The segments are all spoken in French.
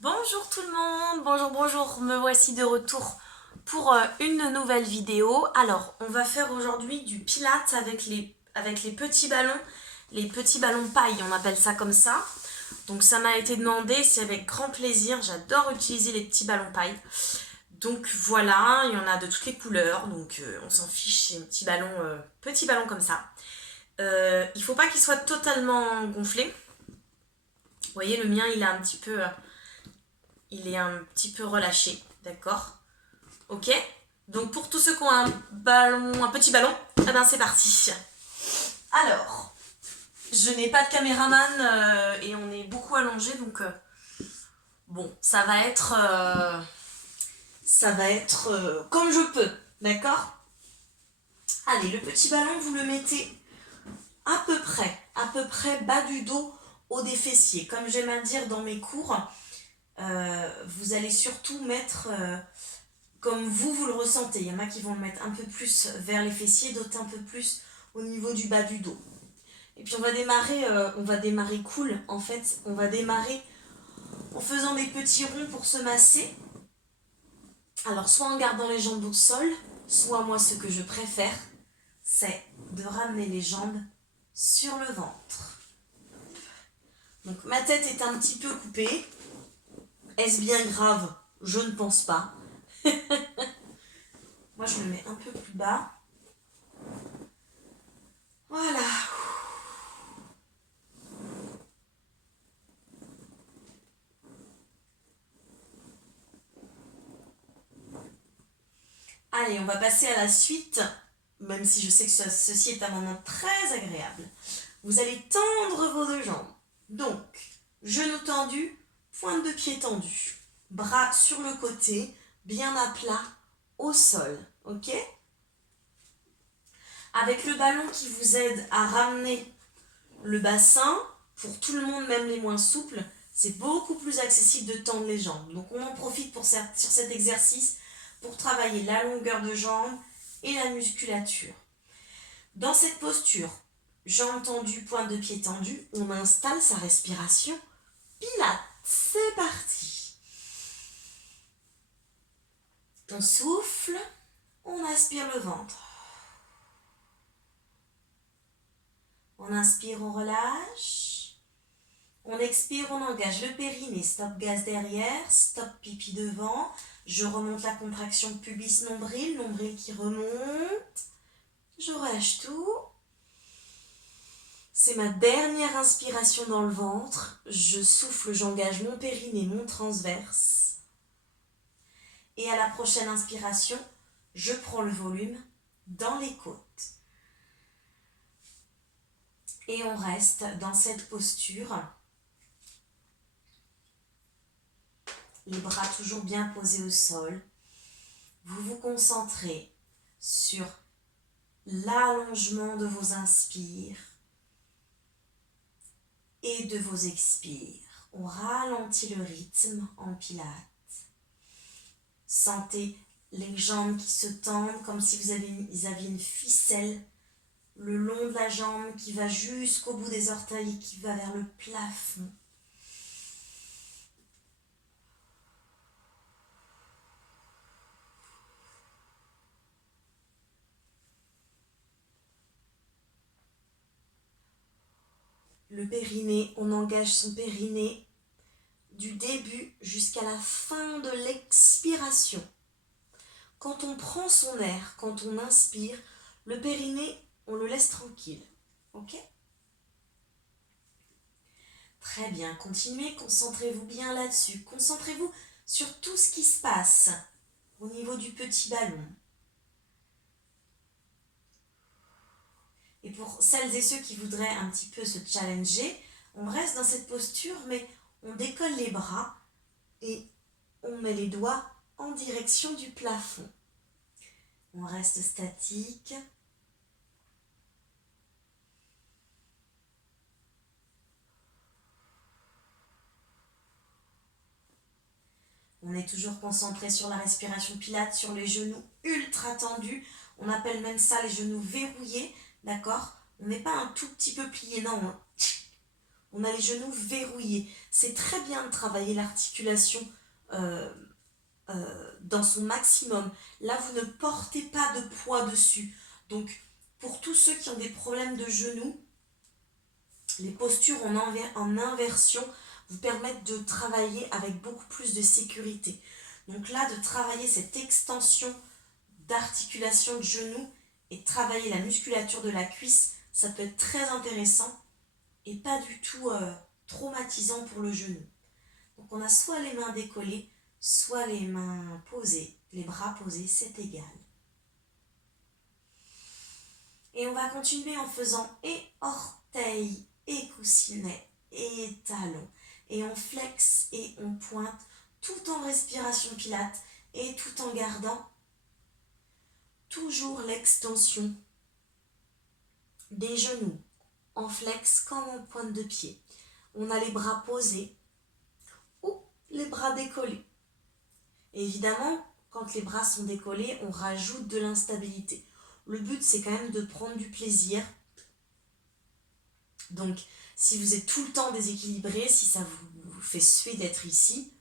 Bonjour tout le monde, bonjour, me voici de retour pour une nouvelle vidéo. Alors, on va faire aujourd'hui du pilates avec les petits ballons paille, on appelle ça comme ça. Donc ça m'a été demandé, c'est avec grand plaisir, j'adore utiliser les petits ballons paille. Donc voilà, il y en a de toutes les couleurs, donc on s'en fiche, c'est un petits ballons comme ça. Il faut pas qu'ils soient totalement gonflés. Vous voyez, le mien, il est un petit peu relâché, d'accord? Ok? Donc pour tous ceux qui ont un petit ballon, eh ben c'est parti. Alors, je n'ai pas de caméraman et on est beaucoup allongé, donc bon, ça va être comme je peux, d'accord? Allez, le petit ballon, vous le mettez à peu près bas du dos, haut des fessiers. Comme j'aime à dire dans mes cours, vous allez surtout mettre comme vous le ressentez. Il y en a qui vont le mettre un peu plus vers les fessiers, d'autres un peu plus au niveau du bas du dos. Et puis on va démarrer cool. En fait, on va démarrer en faisant des petits ronds pour se masser. Alors, soit en gardant les jambes au sol, soit moi, ce que je préfère, c'est de ramener les jambes sur le ventre. Donc, ma tête est un petit peu coupée. Est-ce bien grave? Je ne pense pas. Moi, je me mets un peu plus bas. Voilà. Allez, on va passer à la suite, même si je sais que ceci est un moment très agréable. Vous allez tendre vos deux jambes. Donc, genoux tendus, pointe de pied tendue. Bras sur le côté, bien à plat, au sol. Ok? Avec le ballon qui vous aide à ramener le bassin, pour tout le monde, même les moins souples, c'est beaucoup plus accessible de tendre les jambes. Donc on en profite sur cet exercice pour travailler la longueur de jambe et la musculature. Dans cette posture, jambes tendues, pointe de pied tendue, on installe sa respiration pilates. C'est parti. On souffle, on aspire le ventre. On inspire, on relâche. On expire, on engage le périnée. Stop gaz derrière, stop pipi devant. Je remonte la contraction pubis-nombril, nombril qui remonte. Je relâche tout. C'est ma dernière inspiration dans le ventre. Je souffle, j'engage mon périnée, mon transverse. Et à la prochaine inspiration, je prends le volume dans les côtes. Et on reste dans cette posture. Les bras toujours bien posés au sol. Vous vous concentrez sur l'allongement de vos inspires et de vos expires. On ralentit le rythme en pilates. Sentez les jambes qui se tendent comme si vous aviez une ficelle le long de la jambe qui va jusqu'au bout des orteils, qui va vers le plafond. Le périnée, on engage son périnée du début jusqu'à la fin de l'expiration. Quand on prend son air, quand on inspire, le périnée, on le laisse tranquille. Ok? Très bien, continuez, concentrez-vous bien là-dessus. Concentrez-vous sur tout ce qui se passe au niveau du petit ballon. Et pour celles et ceux qui voudraient un petit peu se challenger, on reste dans cette posture, mais on décolle les bras et on met les doigts en direction du plafond. On reste statique. On est toujours concentré sur la respiration pilates, sur les genoux ultra tendus. On appelle même ça les genoux verrouillés, d'accord? On n'est pas un tout petit peu plié, non. On a les genoux verrouillés. C'est très bien de travailler l'articulation dans son maximum. Là, vous ne portez pas de poids dessus. Donc, pour tous ceux qui ont des problèmes de genoux, les postures en inversion vous permettent de travailler avec beaucoup plus de sécurité. Donc là, de travailler cette extension d'articulation de genou et de travailler la musculature de la cuisse, ça peut être très intéressant et pas du tout traumatisant pour le genou. Donc on a soit les mains décollées, soit les mains posées, les bras posés, c'est égal. Et on va continuer en faisant et orteils, et coussinets, et talons. Et on flexe et on pointe, tout en respiration pilate et tout en gardant toujours l'extension des genoux, en flex comme en pointe de pied. On a les bras posés ou les bras décollés. Et évidemment, quand les bras sont décollés, on rajoute de l'instabilité. Le but, c'est quand même de prendre du plaisir. Donc, si vous êtes tout le temps déséquilibré, si ça vous fait suer d'être ici,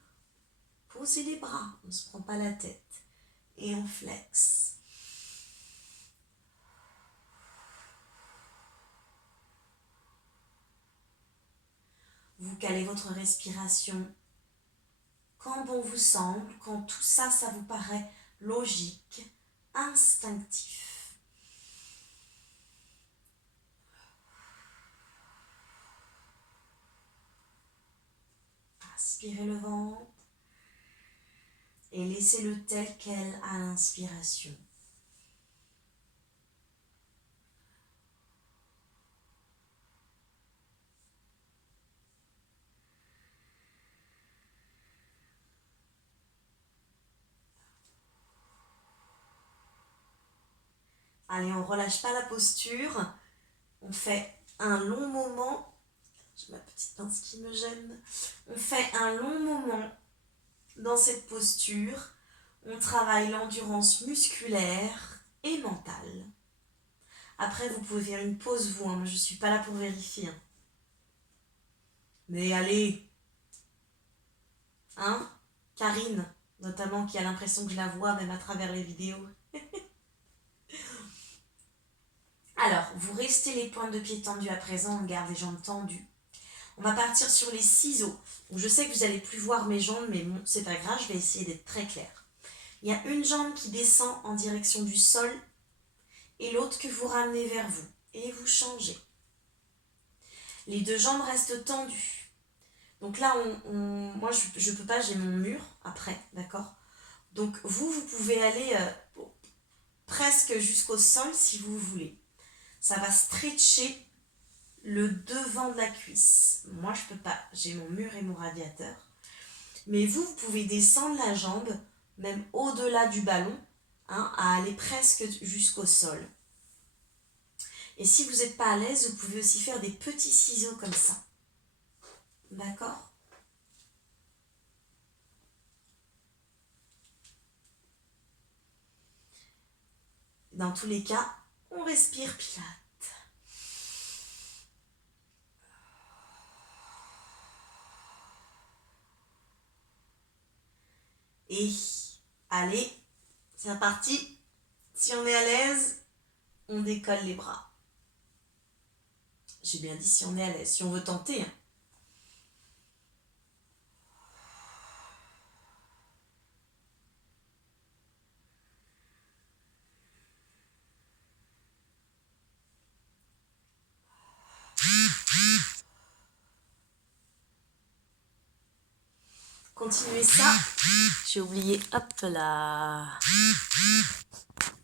posez les bras, on ne se prend pas la tête. Et on flex. Vous calez votre respiration quand bon vous semble, quand tout ça, ça vous paraît logique, instinctif. Aspirez le ventre et laissez-le tel quel à l'inspiration. Allez, on ne relâche pas la posture. On fait un long moment. J'ai ma petite pince qui me gêne. On fait un long moment dans cette posture. On travaille l'endurance musculaire et mentale. Après, vous pouvez faire une pause, vous. Moi, je ne suis pas là pour vérifier. Mais allez. Hein, Karine, notamment, qui a l'impression que je la vois même à travers les vidéos. Alors, vous restez les pointes de pied tendues à présent, on garde les jambes tendues. On va partir sur les ciseaux. Donc, je sais que vous n'allez plus voir mes jambes, mais bon, c'est pas grave, je vais essayer d'être très claire. Il y a une jambe qui descend en direction du sol et l'autre que vous ramenez vers vous. Et vous changez. Les deux jambes restent tendues. Donc là, moi, je ne peux pas, j'ai mon mur après, d'accord? Donc vous pouvez aller presque jusqu'au sol si vous voulez. Ça va stretcher le devant de la cuisse. Moi, je peux pas, j'ai mon mur et mon radiateur. Mais vous pouvez descendre la jambe, même au-delà du ballon, à aller presque jusqu'au sol. Et si vous n'êtes pas à l'aise, vous pouvez aussi faire des petits ciseaux comme ça. D'accord ? Dans tous les cas, on respire pilate. Et allez, c'est reparti. Si on est à l'aise, on décolle les bras. J'ai bien dit si on est à l'aise, si on veut tenter. Continuez ça. J'ai oublié, hop là,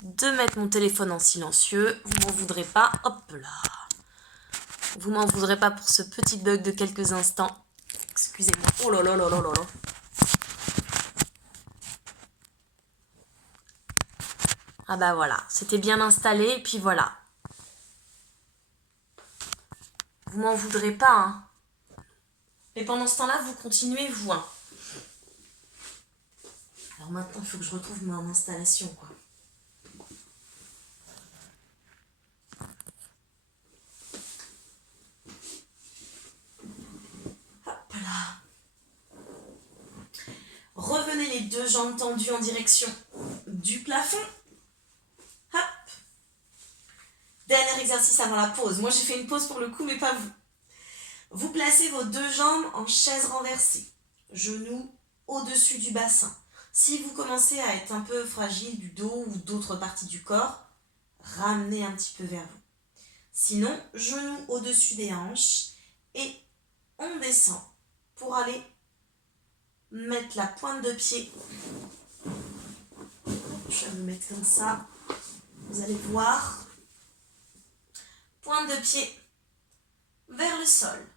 de mettre mon téléphone en silencieux. Vous m'en voudrez pas, hop là. Vous m'en voudrez pas pour ce petit bug de quelques instants. Excusez-moi. Oh là là là là là là. Ah bah voilà, c'était bien installé et puis voilà. Vous m'en voudrez pas, hein. Mais pendant ce temps-là, vous continuez, vous, hein. Alors maintenant, il faut que je retrouve mon installation, quoi. Revenez les deux jambes tendues en direction du plafond. Hop. Dernier exercice avant la pause. Moi, j'ai fait une pause pour le coup, mais pas vous. Vous placez vos deux jambes en chaise renversée. Genoux au-dessus du bassin. Si vous commencez à être un peu fragile du dos ou d'autres parties du corps, ramenez un petit peu vers vous. Sinon, genoux au-dessus des hanches et on descend pour aller mettre la pointe de pied. Je vais me mettre comme ça. Vous allez voir. Pointe de pied vers le sol.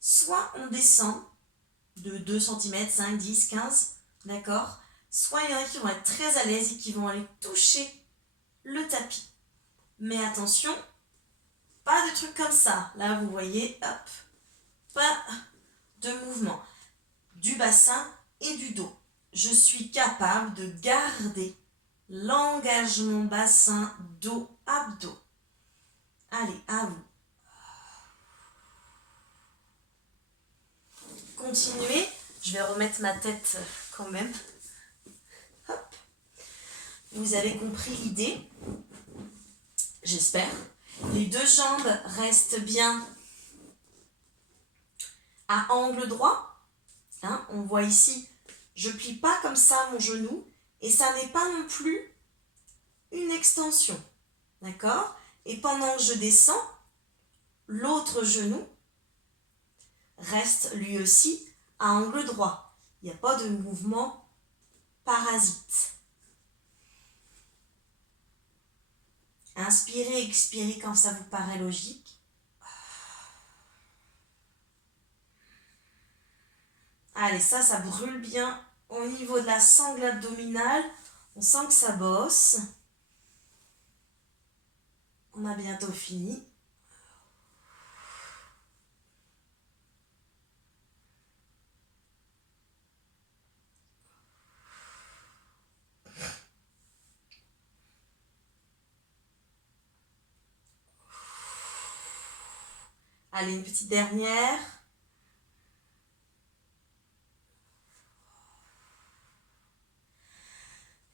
Soit on descend de 2 cm, 5, 10, 15, d'accord? Soit il y en a qui vont être très à l'aise et qui vont aller toucher le tapis. Mais attention, pas de trucs comme ça. Là, vous voyez, hop, pas de mouvement du bassin et du dos. Je suis capable de garder l'engagement bassin, dos, abdos. Allez, à vous. Continuez. Je vais remettre ma tête quand même. Hop. Vous avez compris l'idée. J'espère. Les deux jambes restent bien à angle droit. Hein, on voit ici, je ne plie pas comme ça mon genou et ça n'est pas non plus une extension. D'accord? Et pendant que je descends, l'autre genou reste lui aussi à angle droit. Il n'y a pas de mouvement parasite. Inspirez, expirez quand ça vous paraît logique. Allez, ça brûle bien au niveau de la sangle abdominale. On sent que ça bosse. On a bientôt fini. Allez, une petite dernière.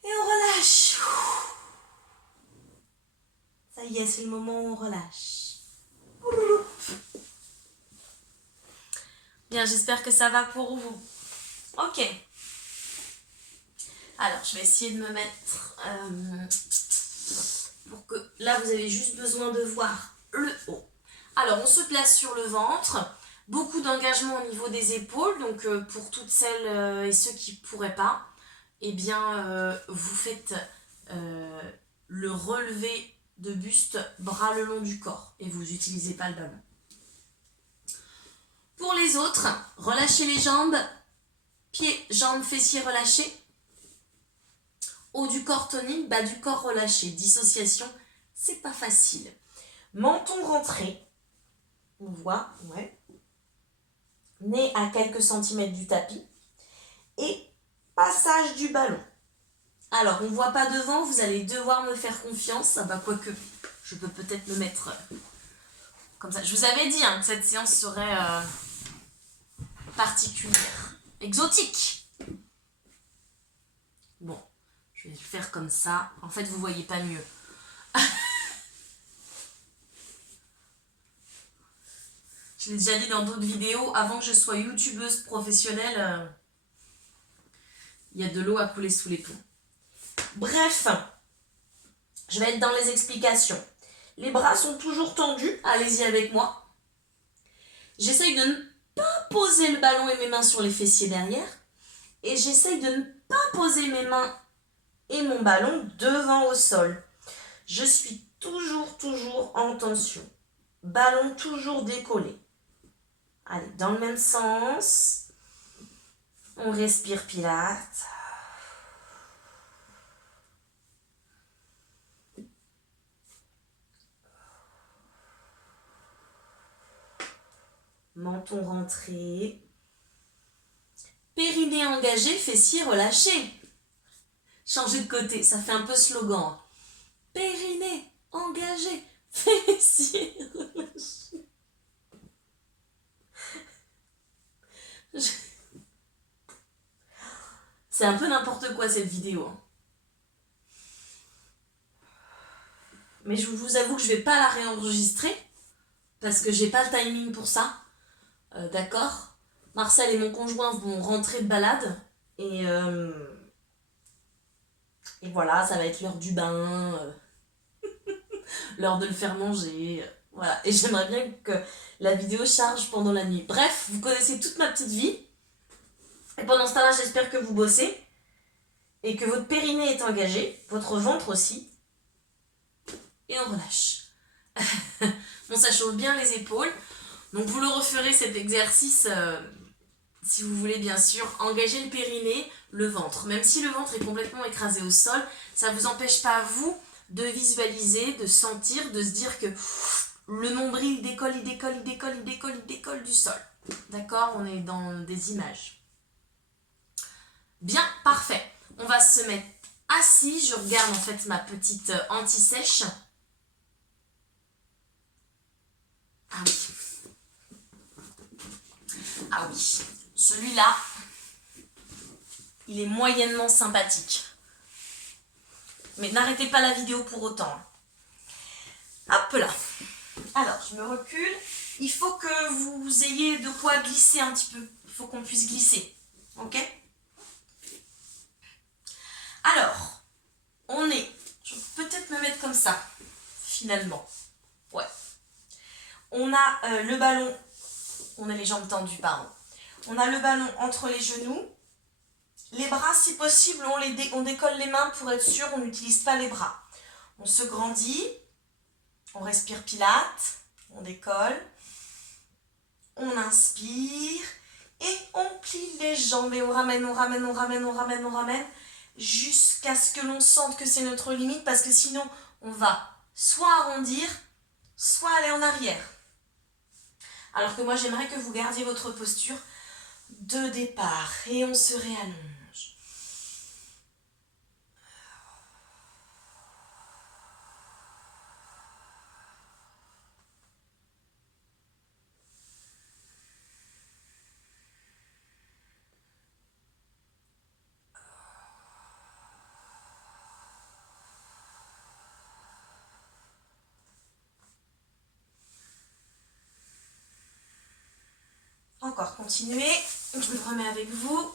Et on relâche. Ça y est, c'est le moment où on relâche. Bien, j'espère que ça va pour vous. Ok. Alors, je vais essayer de me mettre... pour que... Là, vous avez juste besoin de voir le haut. Alors, on se place sur le ventre. Beaucoup d'engagement au niveau des épaules. Donc, pour toutes celles et ceux qui ne pourraient pas, eh bien, vous faites le relevé de buste, bras le long du corps. Et vous n'utilisez pas le ballon. Pour les autres, relâchez les jambes. Pieds, jambes, fessiers relâchés. Haut du corps tonique, bas du corps relâché. Dissociation, c'est pas facile. Menton rentré. On voit, ouais. Nez à quelques centimètres du tapis. Et passage du ballon. Alors, on ne voit pas devant, vous allez devoir me faire confiance. Ah bah, quoique, je peux peut-être me mettre comme ça. Je vous avais dit que cette séance serait particulière. Exotique. Bon, je vais le faire comme ça. En fait, vous ne voyez pas mieux. Je l'ai déjà dit dans d'autres vidéos, avant que je sois youtubeuse professionnelle, il y a de l'eau à couler sous les ponts. Bref, je vais être dans les explications. Les bras sont toujours tendus, allez-y avec moi. J'essaye de ne pas poser le ballon et mes mains sur les fessiers derrière. Et j'essaye de ne pas poser mes mains et mon ballon devant au sol. Je suis toujours en tension. Ballon toujours décollé. Allez, dans le même sens. On respire Pilates. Menton rentré. Périnée engagé, fessier relâché. Changer de côté, ça fait un peu slogan. Périnée engagé, fessier relâché. C'est un peu n'importe quoi cette vidéo. Mais je vous avoue que je vais pas la réenregistrer parce que j'ai pas le timing pour ça. D'accord? Marcel et mon conjoint vont rentrer de balade et voilà, ça va être l'heure du bain, l'heure de le faire manger. Voilà. Et j'aimerais bien que la vidéo charge pendant la nuit. Bref, vous connaissez toute ma petite vie. Et pendant ce temps-là, j'espère que vous bossez et que votre périnée est engagé, votre ventre aussi. Et on relâche. Bon, ça chauffe bien les épaules. Donc vous le referez cet exercice si vous voulez bien sûr engager le périnée, le ventre. Même si le ventre est complètement écrasé au sol, ça ne vous empêche pas, vous, de visualiser, de sentir, de se dire que le nombril il décolle, il décolle, il décolle, il décolle, il décolle du sol. D'accord? On est dans des images. Bien, parfait. On va se mettre assis. Je regarde en fait ma petite anti-sèche. Ah oui. Ah oui. Celui-là, il est moyennement sympathique. Mais n'arrêtez pas la vidéo pour autant. Hop là. Alors, je me recule. Il faut que vous ayez de quoi glisser un petit peu. Il faut qu'on puisse glisser. Ok? Alors, on est... Je vais peut-être me mettre comme ça, finalement. Ouais. On a le ballon... On a les jambes tendues, pardon. On a le ballon entre les genoux. Les bras, si possible, on décolle les mains pour être sûr, on n'utilise pas les bras. On se grandit, on respire Pilates, on décolle, on inspire et on plie les jambes et on ramène, on ramène, on ramène, on ramène, on ramène jusqu'à ce que l'on sente que c'est notre limite parce que sinon, on va soit arrondir, soit aller en arrière. Alors que moi, j'aimerais que vous gardiez votre posture de départ et on se réallonge. Encore, continuez. Je me remets avec vous.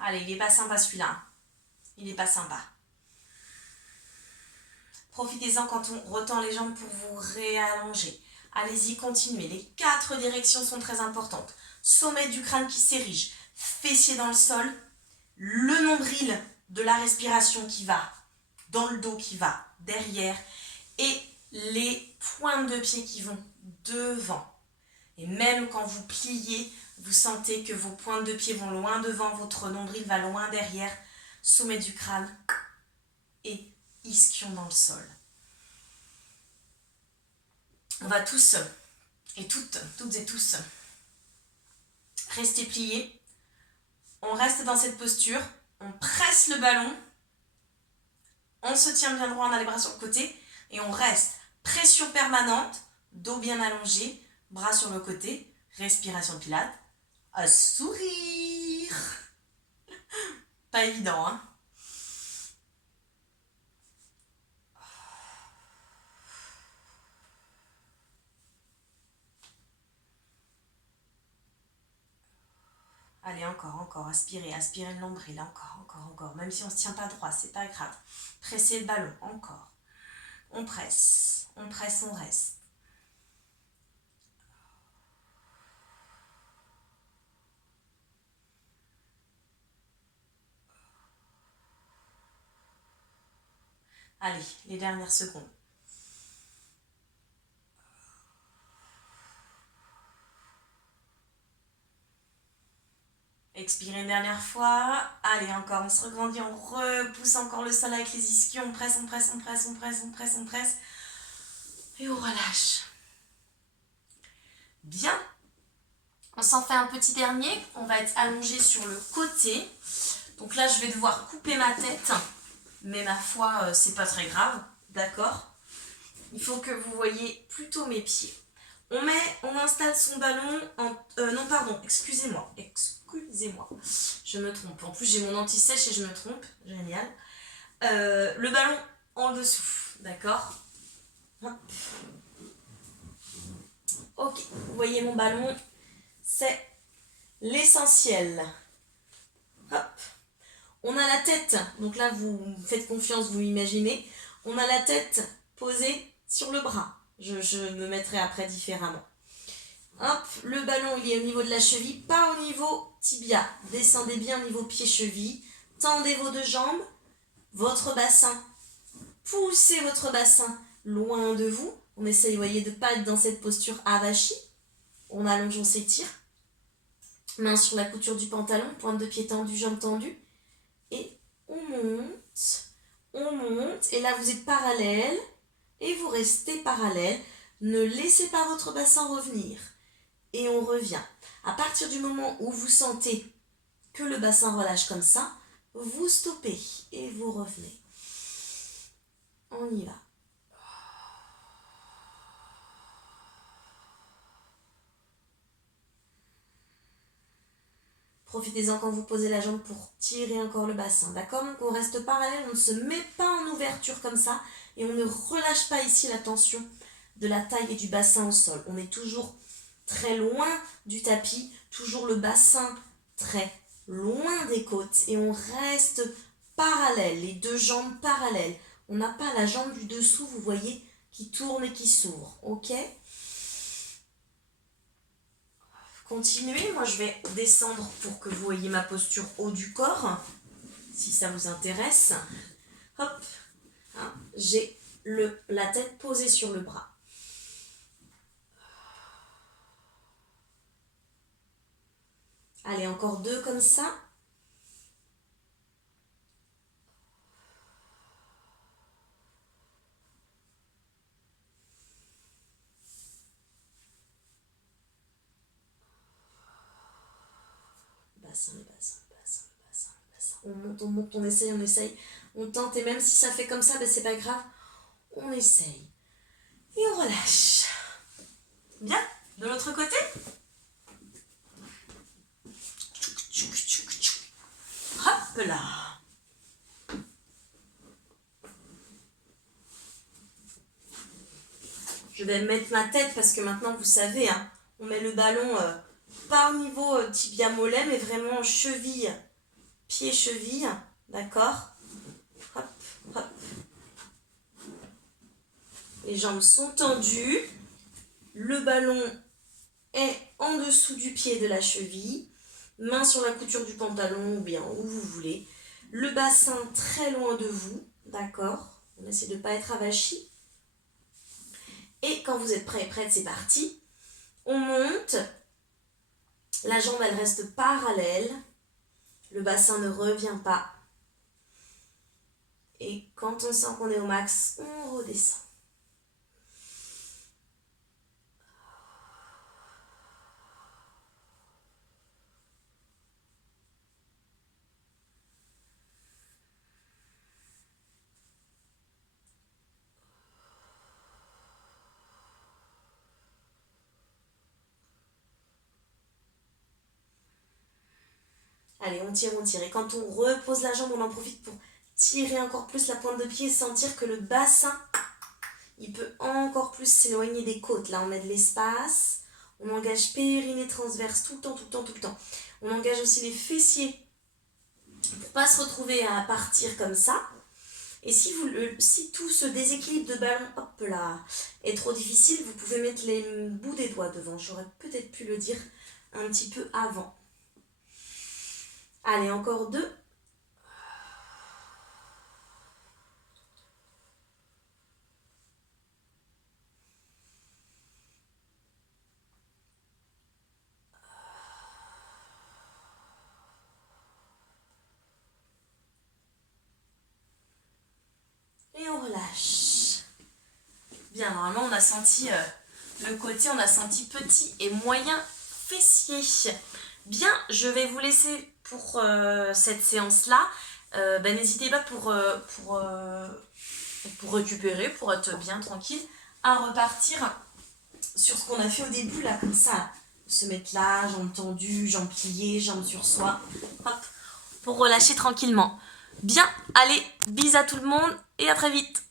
Allez, il n'est pas sympa celui-là. Il n'est pas sympa. Profitez-en quand on retend les jambes pour vous réallonger. Allez-y, continuez. Les 4 directions sont très importantes. Sommet du crâne qui s'érige, fessier dans le sol, le nombril de la respiration qui va dans le dos, qui va derrière, et les pointes de pied qui vont devant. Et même quand vous pliez, vous sentez que vos pointes de pied vont loin devant, votre nombril va loin derrière, sommet du crâne et ischion dans le sol. On va tous et toutes et tous rester pliés. On reste dans cette posture, on presse le ballon, on se tient bien droit, on a les bras sur le côté et on reste. Pression permanente, dos bien allongé, bras sur le côté, respiration Pilates, un sourire. Pas évident, hein? Allez, encore, aspirez le nombril, encore. Même si on ne se tient pas droit, c'est pas grave. Pressez le ballon, encore. On presse, on reste. Allez, les dernières secondes. Expirez une dernière fois. Allez, encore, on se regrandit, on repousse encore le sol avec les ischions. On presse. Et on relâche. Bien. On s'en fait un petit dernier. On va être allongé sur le côté. Donc là, je vais devoir couper ma tête. Mais ma foi, c'est pas très grave. D'accord? Il faut que vous voyez plutôt mes pieds. On installe son ballon en... non, pardon, excusez-moi. Je me trompe. En plus, j'ai mon anti-sèche et je me trompe. Génial. Le ballon en dessous, d'accord? Hop. Ok, vous voyez mon ballon, c'est l'essentiel. Hop. On a la tête, donc là vous me faites confiance, vous imaginez. On a la tête posée sur le bras. Je me mettrai après différemment. Hop, le ballon il est au niveau de la cheville, pas au niveau tibia. Descendez bien au niveau pied-cheville. Tendez vos deux jambes, votre bassin. Poussez votre bassin loin de vous. On essaye, vous voyez, de ne pas être dans cette posture avachie. On allonge, on s'étire. Main sur la couture du pantalon, pointe de pied tendue, jambes tendues. Et on monte. Et là, vous êtes parallèle. Et vous restez parallèle. Ne laissez pas votre bassin revenir. Et on revient. À partir du moment où vous sentez que le bassin relâche comme ça, vous stoppez et vous revenez. On y va. Profitez-en quand vous posez la jambe pour tirer encore le bassin, d'accord? Donc on reste parallèle, on ne se met pas en ouverture comme ça et on ne relâche pas ici la tension de la taille et du bassin au sol. On est toujours très loin du tapis, toujours le bassin très loin des côtes et on reste parallèle, les deux jambes parallèles. On n'a pas la jambe du dessous, vous voyez, qui tourne et qui s'ouvre, ok? Continuez, moi je vais descendre pour que vous voyez ma posture haut du corps, si ça vous intéresse. Hop, hein, j'ai la tête posée sur le bras. Allez, encore deux comme ça. Bassin. On monte, on essaye. On tente et même si ça fait comme ça, ben c'est pas grave. On essaye. Et on relâche. Bien, de l'autre côté. Hop là. Je vais mettre ma tête parce que maintenant vous savez, hein, on met le ballon pas au niveau tibia-mollet, mais vraiment cheville, pied-cheville, d'accord? Hop, hop. Les jambes sont tendues, le ballon est en dessous du pied de la cheville, main sur la couture du pantalon ou bien où vous voulez, le bassin très loin de vous, d'accord? On essaie de ne pas être avachi. Et quand vous êtes prêt, prête, c'est parti. On monte. La jambe, elle reste parallèle. Le bassin ne revient pas. Et quand on sent qu'on est au max, on redescend. Allez, on tire. Et quand on repose la jambe, on en profite pour tirer encore plus la pointe de pied et sentir que le bassin, il peut encore plus s'éloigner des côtes. Là, on met de l'espace. On engage périnée transverse tout le temps. On engage aussi les fessiers pour pas se retrouver à partir comme ça. Et si tout ce déséquilibre de ballon, hop là, est trop difficile, vous pouvez mettre les bouts des doigts devant. J'aurais peut-être pu le dire un petit peu avant. Allez, encore deux. Et on relâche. Bien, normalement, on a senti le côté, on a senti petit et moyen fessier. Bien, je vais vous laisser pour cette séance-là. N'hésitez pas pour récupérer, pour être bien tranquille, à repartir sur ce qu'on a fait au début, là, comme ça. Se mettre là, jambes tendues, jambes pliées, jambes sur soi. Hop, pour relâcher tranquillement. Bien, allez, bisous à tout le monde et à très vite.